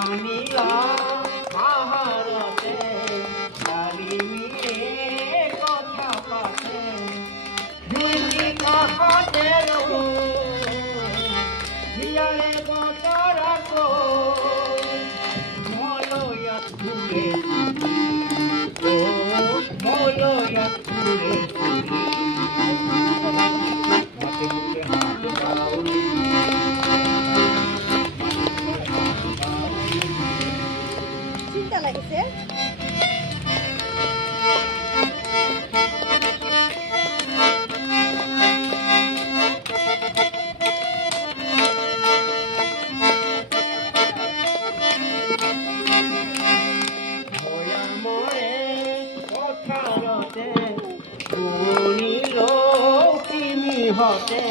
জানিল মহারতে চালিয়ে কথা পাতে দুই কথাতের হিয়ারে বতরা কো মলয়াত ঘুরে ও মলয়াত ঘুরে চিন্তা লাগছে হতে